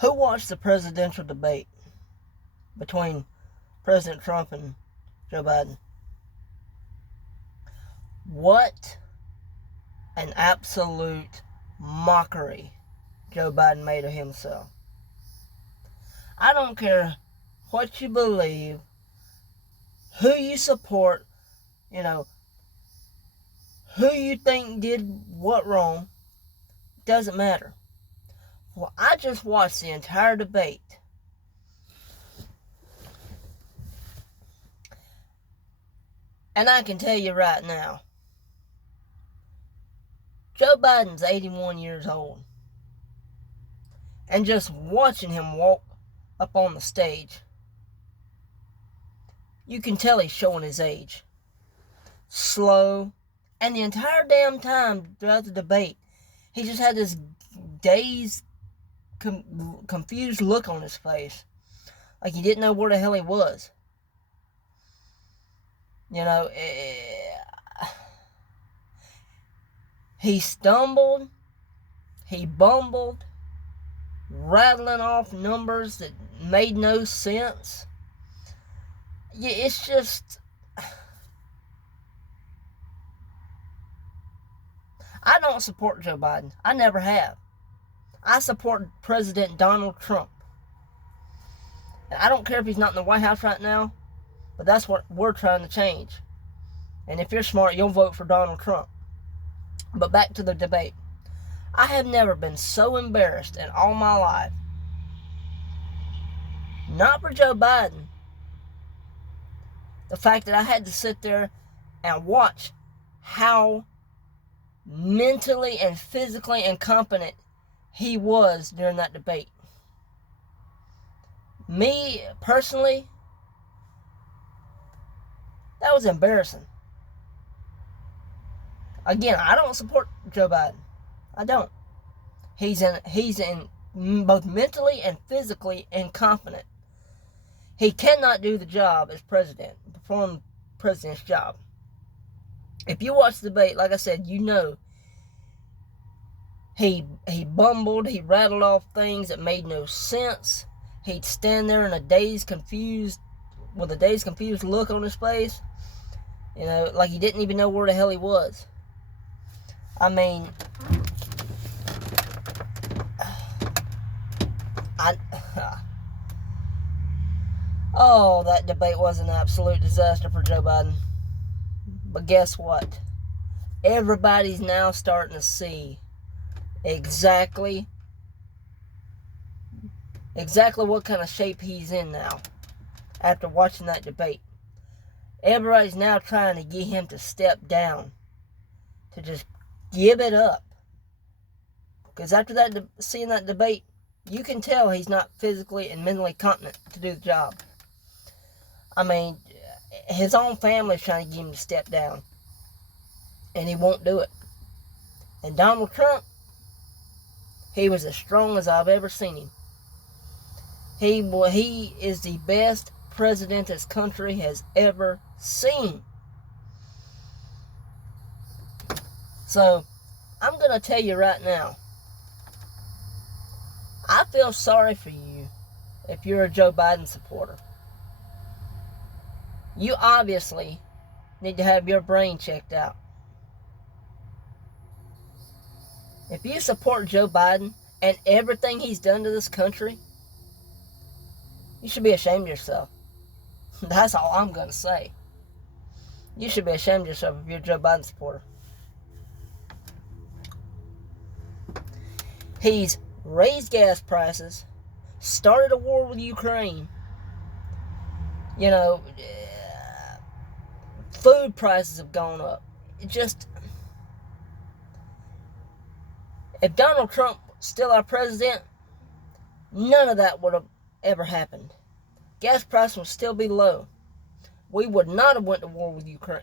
Who watched the presidential debate between President Trump and Joe Biden? What an absolute mockery Joe Biden made of himself. I don't care what you believe, who you support, you know, who you think did what wrong, doesn't matter. Well, I just watched the entire debate. And I can tell you right now, Joe Biden's 81 years old. And just watching him walk up on the stage, you can tell he's showing his age. Slow. And the entire damn time throughout the debate, he just had this dazed, confused look on his face. Like he didn't know where the hell he was. You know, he stumbled, he bumbled, rattling off numbers that made no sense. Yeah, it's just... I don't support Joe Biden. I never have. I support President Donald Trump. And I don't care if he's not in the White House right now, but that's what we're trying to change. And if you're smart, you'll vote for Donald Trump. But back to the debate. I have never been so embarrassed in all my life. Not for Joe Biden. The fact that I had to sit there and watch how mentally and physically incompetent he was during that debate. Me, personally, that was embarrassing. Again, I don't support Joe Biden. I don't. He's in both mentally and physically incompetent. He cannot do the job as president, perform the president's job. If you watch the debate, like I said, you know he bumbled, he rattled off things that made no sense. He'd stand there in a dazed, confused look on his face. You know, like he didn't even know where the hell he was. I mean, that debate was an absolute disaster for Joe Biden. But guess what? Everybody's now starting to see exactly what kind of shape he's in now after watching that debate. Everybody's now trying to get him to step down, to just give it up. Because after seeing that debate, you can tell he's not physically and mentally competent to do the job. I mean, his own family's trying to get him to step down, and he won't do it. And Donald Trump, he was as strong as I've ever seen him. He is the best president this country has ever seen. So, I'm going to tell you right now, I feel sorry for you if you're a Joe Biden supporter. You obviously need to have your brain checked out. If you support Joe Biden and everything he's done to this country, you should be ashamed of yourself. That's all I'm going to say. You should be ashamed of yourself if you're a Joe Biden supporter. He's raised gas prices, started a war with Ukraine. You know, food prices have gone up. If Donald Trump was still our president, none of that would have ever happened. Gas prices would still be low. We would not have went to war with Ukraine.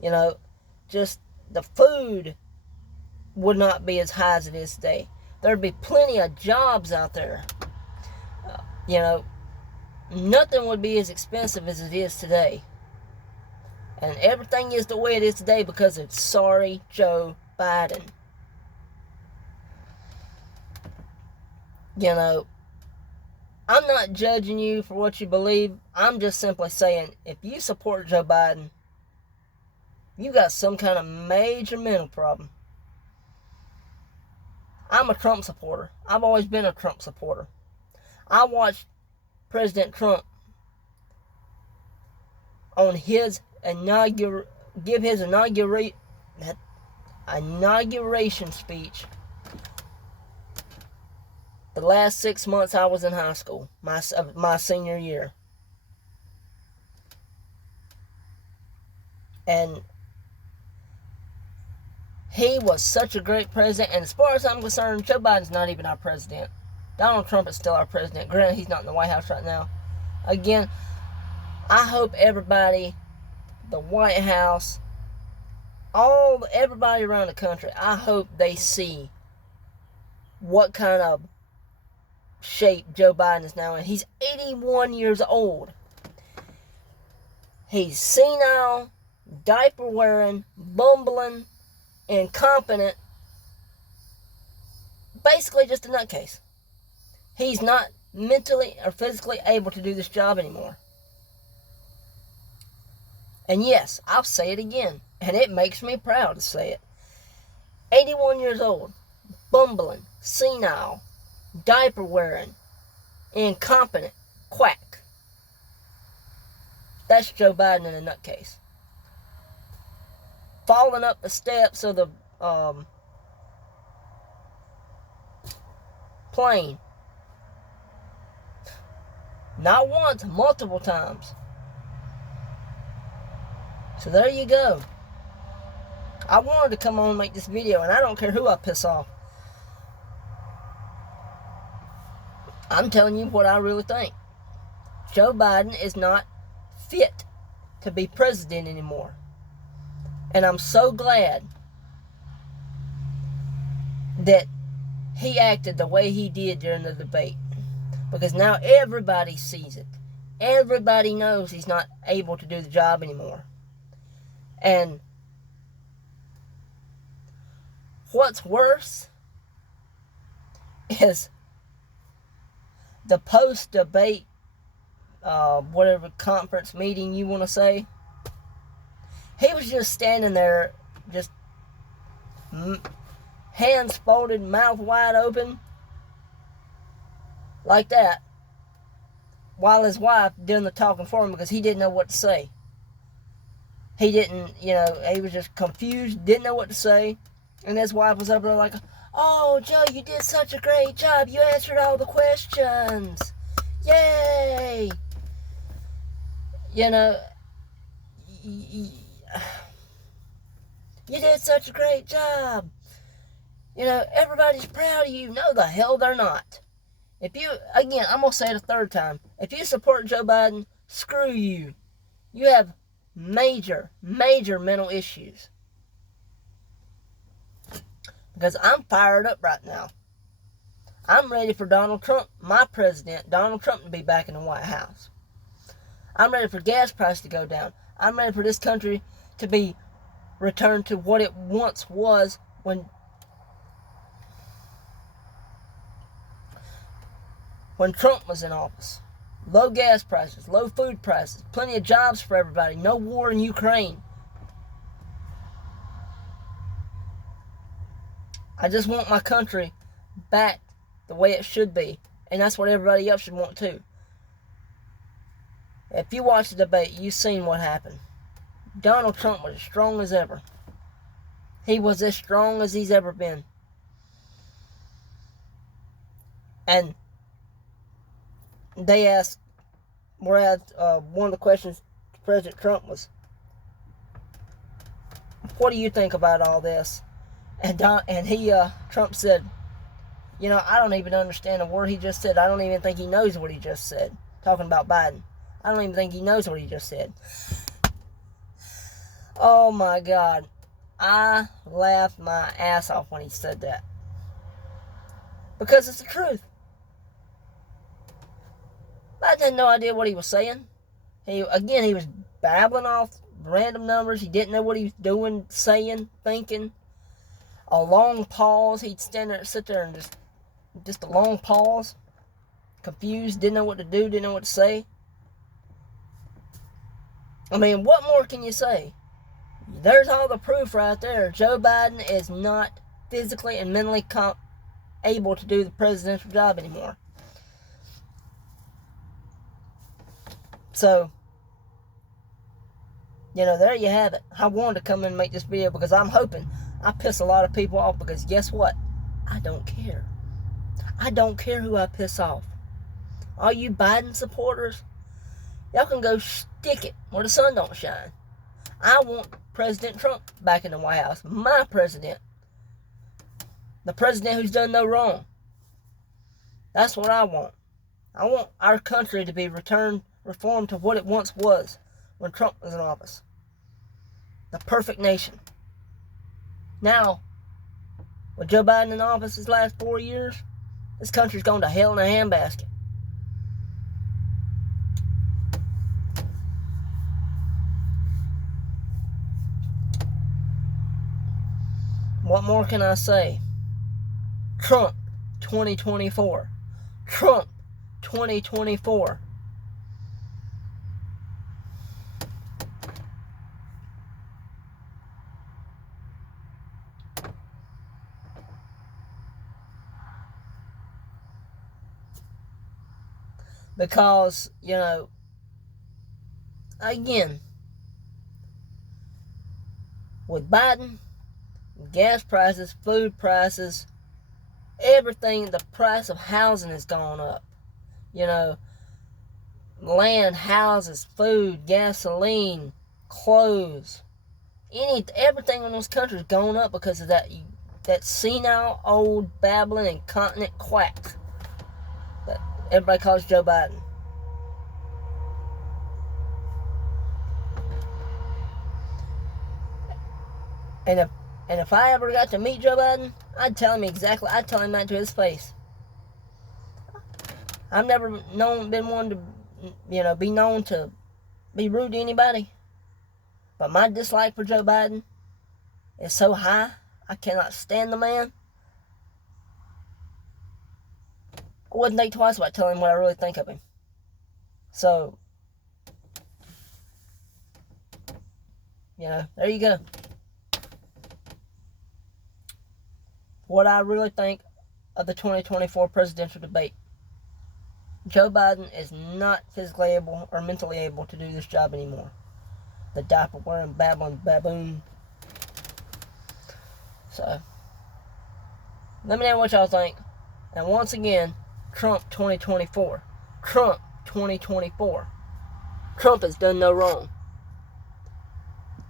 You know, just the food would not be as high as it is today. There'd be plenty of jobs out there. You know, nothing would be as expensive as it is today. And everything is the way it is today because of sorry Joe Biden. You know, I'm not judging you for what you believe. I'm just simply saying, if you support Joe Biden, you got some kind of major mental problem. I'm a Trump supporter. I've always been a Trump supporter. I watched President Trump on his give his inauguration speech the last 6 months I was in high school, my senior year. And he was such a great president. And as far as I'm concerned, Joe Biden's not even our president. Donald Trump is still our president. Granted, he's not in the White House right now. Again, I hope everybody, the White House, everybody around the country, I hope they see what kind of shape Joe Biden is now in. He's 81 years old. He's senile, diaper wearing, bumbling, incompetent, basically just a nutcase. He's not mentally or physically able to do this job anymore. And yes, I'll say it again, and it makes me proud to say it. 81 years old, bumbling, senile, diaper wearing, incompetent, quack. That's Joe Biden in a nutcase. Falling up the steps of the plane. Not once, multiple times. So there you go. I wanted to come on and make this video, and I don't care who I piss off. I'm telling you what I really think. Joe Biden is not fit to be president anymore. And I'm so glad that he acted the way he did during the debate. Because now everybody sees it. Everybody knows he's not able to do the job anymore. And what's worse is the post-debate, whatever conference meeting you want to say. He was just standing there, just hands folded, mouth wide open, like that, while his wife doing the talking for him because he didn't know what to say. He didn't, he was just confused, didn't know what to say. And his wife was up there like, "Oh, Joe, you did such a great job. You answered all the questions. Yay!" You did such a great job. Everybody's proud of you. No, the hell they're not. I'm going to say it a third time. If you support Joe Biden, screw you. You have major, major mental issues. Because I'm fired up right now. I'm ready for Donald Trump, my president, Donald Trump, to be back in the White House. I'm ready for gas prices to go down. I'm ready for this country to be returned to what it once was when Trump was in office. Low gas prices, low food prices, plenty of jobs for everybody, no war in Ukraine. I just want my country back the way it should be. And that's what everybody else should want too. If you watch the debate, you've seen what happened. Donald Trump was as strong as ever. He was as strong as he's ever been. And they asked, one of the questions to President Trump was, "What do you think about all this?" And Trump said, "I don't even understand a word he just said. I don't even think he knows what he just said." Talking about Biden. I don't even think he knows what he just said. Oh my God. I laughed my ass off when he said that. Because it's the truth. I had no idea what he was saying. He was babbling off random numbers. He didn't know what he was doing, saying, thinking. A long pause. He'd sit there and just just a long pause, confused, didn't know what to do, didn't know what to say. I mean, what more can you say? There's all the proof right there. Joe Biden is not physically and mentally able to do the presidential job anymore. So, there you have it. I wanted to come in and make this video because I'm hoping I piss a lot of people off, because guess what? I don't care. I don't care who I piss off. All you Biden supporters, y'all can go stick it where the sun don't shine. I want President Trump back in the White House. My president. The president who's done no wrong. That's what I want. I want our country to be reformed to what it once was when Trump was in office. The perfect nation. Now, with Joe Biden in office his last 4 years, this country's gone to hell in a handbasket. What more can I say? Trump 2024. Trump 2024. Because, again, with Biden, gas prices, food prices, everything, the price of housing has gone up. Land, houses, food, gasoline, clothes, everything in this country has gone up because of that senile, old, babbling, incontinent quack that everybody calls Joe Biden. And if I ever got to meet Joe Biden, I'd tell him that to his face. I've never been one to, be known to be rude to anybody. But my dislike for Joe Biden is so high, I cannot stand the man. I wouldn't think twice about telling him what I really think of him. So, there you go. What I really think of the 2024 presidential debate. Joe Biden is not physically able or mentally able to do this job anymore. The diaper-wearing, babbling baboon. So, let me know what y'all think. And once again, Trump 2024. Trump 2024. Trump has done no wrong.